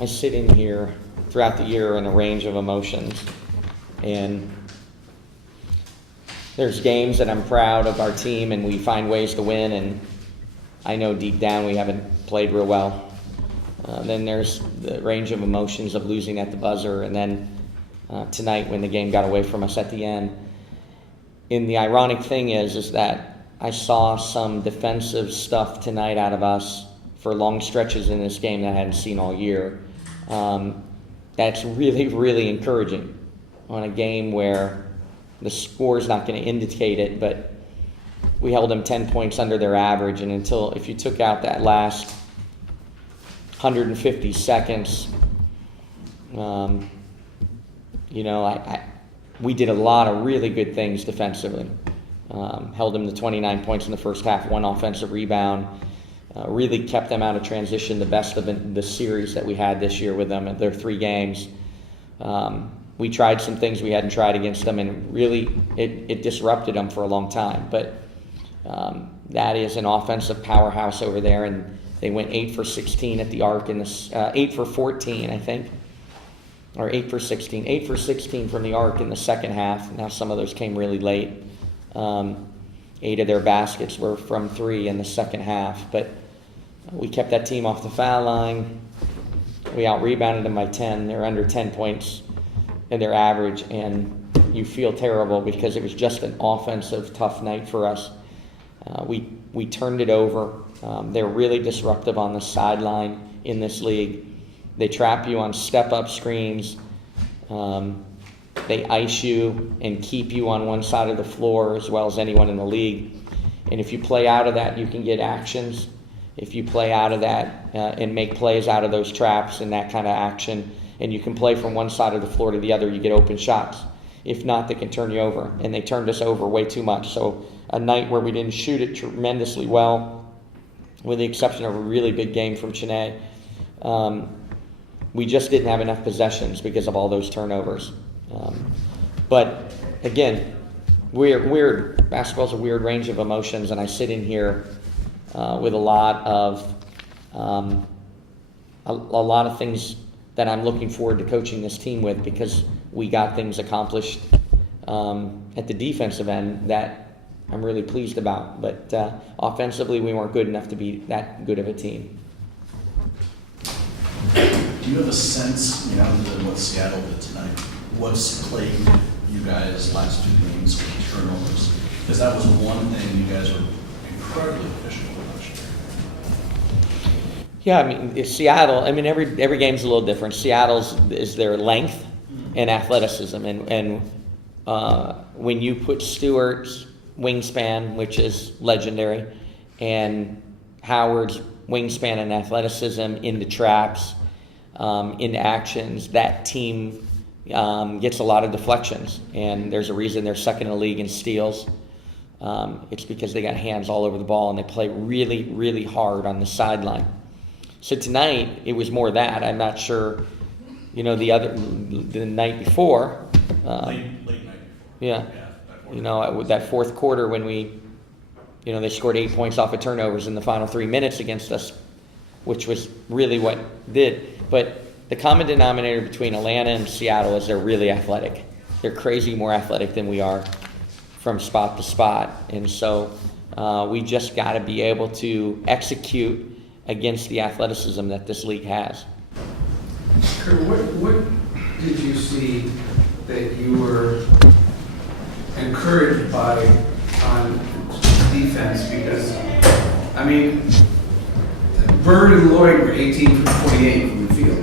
I sit in here throughout the year in a range of emotions, and there's games that I'm proud of our team and we find ways to win, and I know deep down we haven't played real well. Then there's the range of emotions of losing at the buzzer, and then tonight when the game got away from us at the end. And the ironic thing is that I saw some defensive stuff tonight out of us for long stretches in this game that I hadn't seen all year. That's really, really encouraging on a game where the score is not going to indicate it, but we held them 10 points under their average, and if you took out that last 150 seconds, we did a lot of really good things defensively. Held them to 29 points in the first half, 1 offensive rebound, really kept them out of transition, the best of the series that we had this year with them at their 3 games. We tried some things we hadn't tried against them, and really it disrupted them for a long time. But that is an offensive powerhouse over there, and they went 8 for 16 at the arc, in this 8 for 14, I think, or 8 for 16. 8 for 16 from the arc in the second half. Now some of those came really late. 8 of their baskets were from 3 in the second half, but we kept that team off the foul line. We out-rebounded them by 10. They're under 10 points in their average, and you feel terrible because it was just an offensive tough night for us. We turned it over. They're really disruptive on the sideline in this league. They trap you on step-up screens. They ice you and keep you on one side of the floor as well as anyone in the league. And if you play out of that, you can get actions. If you play out of that and make plays out of those traps and that kind of action, and you can play from one side of the floor to the other, you get open shots. If not, they can turn you over. And they turned us over way too much. So a night where we didn't shoot it tremendously well, with the exception of a really big game from Chiney, we just didn't have enough possessions because of all those turnovers. But again, weird. Basketball's a weird range of emotions, and I sit in here with a lot of things that I'm looking forward to coaching this team with, because we got things accomplished at the defensive end that I'm really pleased about. But offensively, we weren't good enough to be that good of a team. Do you have a sense, other than what Seattle did tonight, what's plagued you guys last 2 games with turnovers? Because that was one thing you guys were incredibly efficient with last year. Yeah, I mean, it's Seattle. I mean, every game's a little different. Seattle's is their length and athleticism, and when you put Stewart's wingspan, which is legendary, and Howard's wingspan and athleticism into traps, into actions, that team gets a lot of deflections, and there's a reason they're second in the league in steals. It's because they got hands all over the ball, and they play really, really hard on the sideline. So tonight, it was more that. I'm not sure, the night before. Late night before. Yeah. That fourth quarter when they scored 8 points off of turnovers in the final 3 minutes against us, which was really what did. But the common denominator between Atlanta and Seattle is they're really athletic. They're crazy more athletic than we are from spot to spot. And so we just got to be able to execute against the athleticism that this league has. Curt, what did you see that you were encouraged by on defense? Because, Bird and Loyd were 18 for 28 from the field.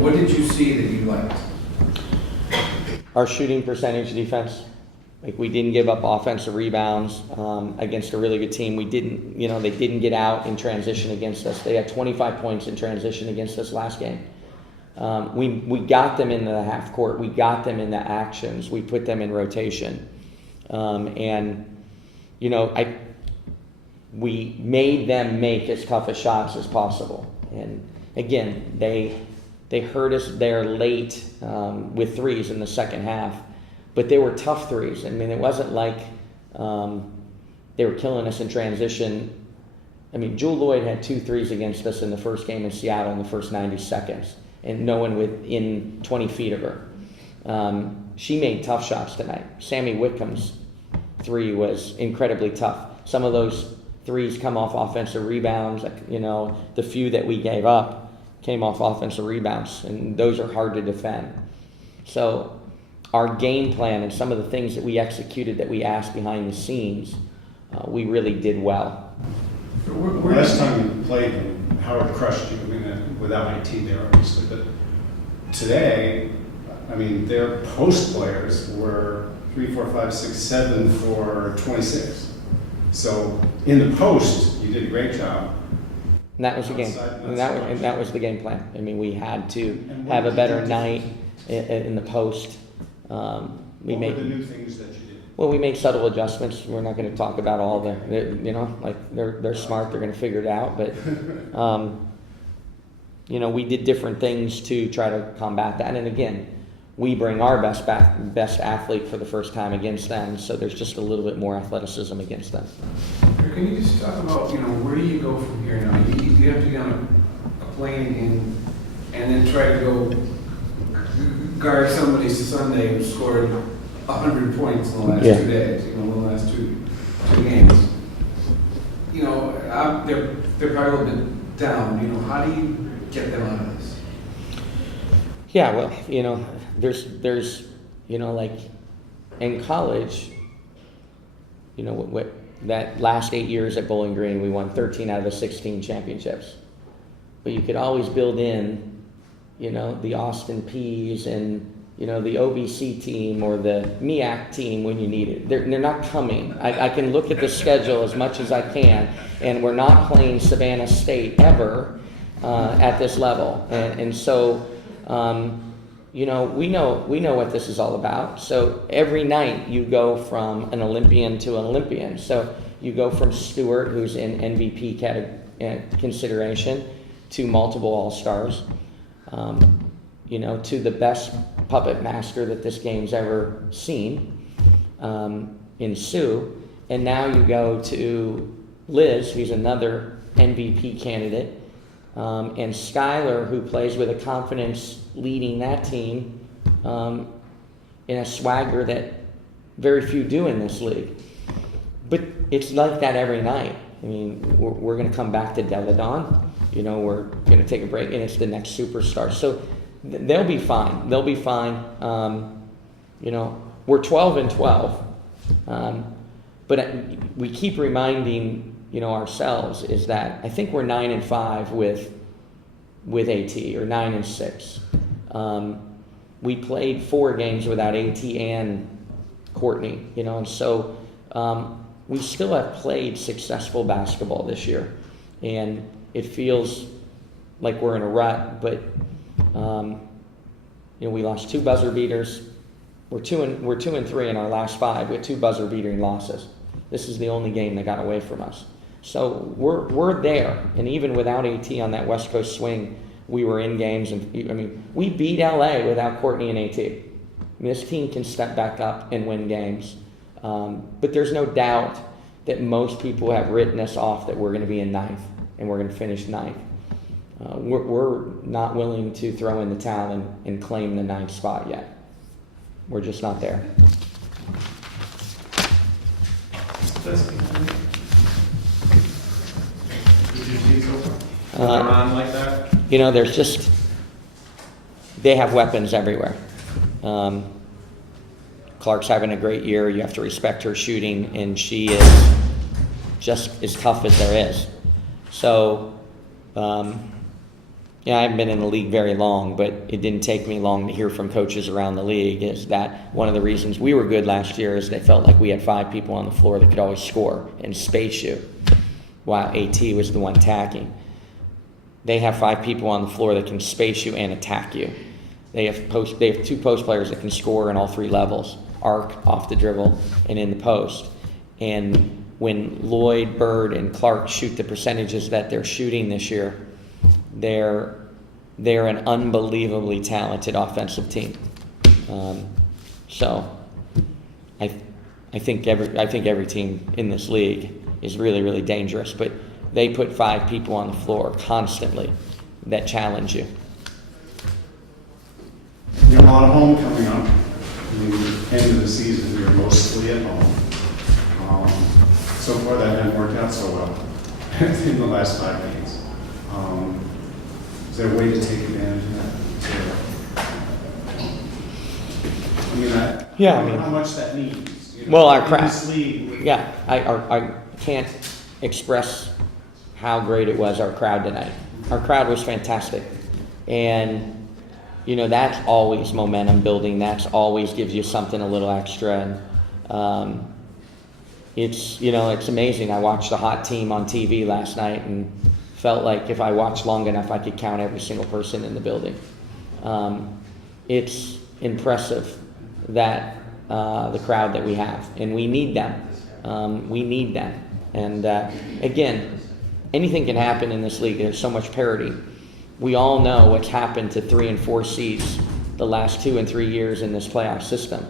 What did you see that you liked? Our shooting percentage defense. We didn't give up offensive rebounds against a really good team. We didn't, they didn't get out in transition against us. They had 25 points in transition against us last game. We got them into the half court. We got them into actions. We put them in rotation. We made them make as tough a shots as possible. And again, they hurt us there late with threes in the second half, but they were tough threes. It wasn't like they were killing us in transition I mean, Jewell Loyd had 2 threes against us in the first game in Seattle in the first 90 seconds, and no one within 20 feet of her. She made tough shots tonight. Sammy Whitcomb's 3 was incredibly tough. Some of those threes come off offensive rebounds. You know, the few that we gave up came off offensive rebounds, and those are hard to defend. So our game plan and some of the things that we executed that we asked behind the scenes, we really did well. Last time you played them, Howard crushed you without IT there, obviously. But today, I mean, their post players were 3, 4, 5, 6, 7 for 26. So in the post, you did a great job. And that was the game. And that was the game plan. I mean, we had to have a better night in the post. What were the new things that you did? Well, we made subtle adjustments. We're not going to talk about all you know, like they're smart. They're going to figure it out. But, you know, we did different things to try to combat that. And again, we bring our best athlete for the first time against them. So there's just a little bit more athleticism against them. Can you just talk about, you know, where do you go from here now? You have to get on a plane and then try to go guard somebody Sunday who scored 100 points in the last 2 days, you know, in the last two games. You know, they're probably a little bit down. You know, how do you get them out of this? Yeah, well, you know, there's you know, like in college, you know, what that last 8 years at Bowling Green, we won 13 out of the 16 championships. But you could always build in, you know, the Austin Peas and, you know, the OBC team or the MEAC team when you need it. They're not coming. I can look at the schedule as much as I can, and we're not playing Savannah State ever at this level. And so, you know, we know what this is all about. So every night you go from an Olympian to an Olympian. So you go from Stewart, who's in MVP consideration, to multiple All-Stars, you know, to the best puppet master that this game's ever seen in Sue. And now you go to Liz, who's another MVP candidate, and Skylar, who plays with a confidence leading that team in a swagger that very few do in this league. But it's like that every night. I mean, we're going to come back to Deladon. You know, we're going to take a break, and it's the next superstar. So they'll be fine. They'll be fine. You know, we're 12-12. But we keep reminding, you know, ourselves is that I think we're 9-5 with AT, or 9-6. We played 4 games without AT and Courtney, you know, and so we still have played successful basketball this year, and it feels like we're in a rut. But you know, we lost 2 buzzer beaters. We're 2-3 in our last 5 with 2 buzzer beating losses. This is the only game that got away from us. So we're there, and even without AT on that West Coast swing, we were in games. And I mean, we beat LA without Courtney and AT. I mean, this team can step back up and win games, but there's no doubt that most people have written us off that we're going to be in 9th and we're going to finish 9th. We're not willing to throw in the towel and claim the 9th spot yet. We're just not there. On like that? You know, they have weapons everywhere. Clark's having a great year. You have to respect her shooting, and she is just as tough as there is. So, yeah, I haven't been in the league very long, but it didn't take me long to hear from coaches around the league is that one of the reasons we were good last year is they felt like we had 5 people on the floor that could always score and space you, while AT was the one attacking. They have 5 people on the floor that can space you and attack you. They have 2 post players that can score in all 3 levels, arc, off the dribble, and in the post. And when Loyd, Bird, and Clark shoot the percentages that they're shooting this year, they're an unbelievably talented offensive team. So I think every team in this league is really, really dangerous. But they put 5 people on the floor constantly that challenge you. You have a lot of home coming up. I mean, the end of the season, you're mostly at home. So far, that hasn't worked out so well in the last 5 games. Is there a way to take advantage of that? I mean, how much that means. You know, Well, our in crowd. this league, Yeah, I can't express how great it was, our crowd tonight. Our crowd was fantastic. And, you know, that's always momentum building. That's always gives you something a little extra. And it's, you know, it's amazing. I watched the hot team on TV last night and felt like if I watched long enough, I could count every single person in the building. It's impressive that the crowd that we have, and we need them. We need them. And again, anything can happen in this league. There's so much parity. We all know what's happened to 3 and 4 seeds the last 2 and 3 years in this playoff system.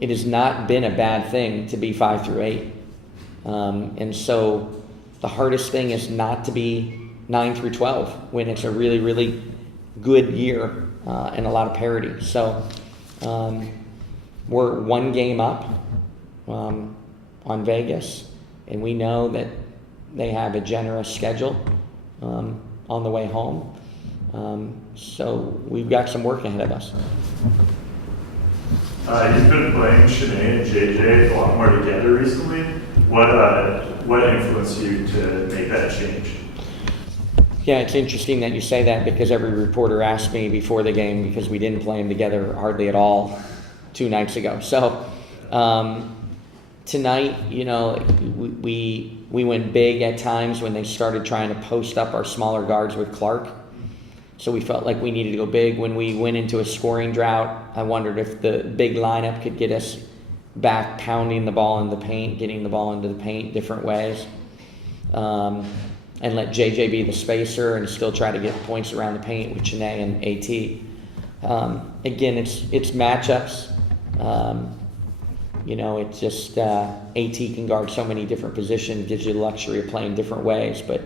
It has not been a bad thing to be 5 through 8. And so the hardest thing is not to be 9 through 12 when it's a really, really good year and a lot of parity. So we're 1 game up on Vegas, and we know that they have a generous schedule on the way home. So we've got some work ahead of us. You've been playing Chiney and JJ a lot more together recently. What influenced you to make that change? Yeah, it's interesting that you say that because every reporter asked me before the game because we didn't play them together hardly at all 2 nights ago. So tonight, you know, we went big at times when they started trying to post up our smaller guards with Clark. So we felt like we needed to go big. When we went into a scoring drought, I wondered if the big lineup could get us back pounding the ball in the paint, getting the ball into the paint different ways. And let JJ be the spacer and still try to get points around the paint with Chiney and AT. Again, it's matchups. You know, it's just AT can guard so many different positions, gives you the luxury of playing different ways. But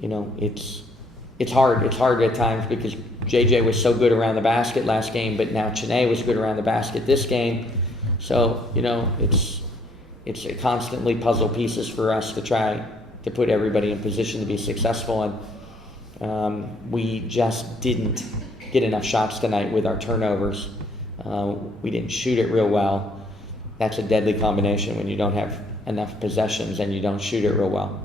you know, it's hard. It's hard at times because JJ was so good around the basket last game, but now Chiney was good around the basket this game. So you know, it's constantly puzzle pieces for us to try to put everybody in position to be successful. And we just didn't get enough shots tonight with our turnovers. We didn't shoot it real well. That's a deadly combination when you don't have enough possessions and you don't shoot it real well.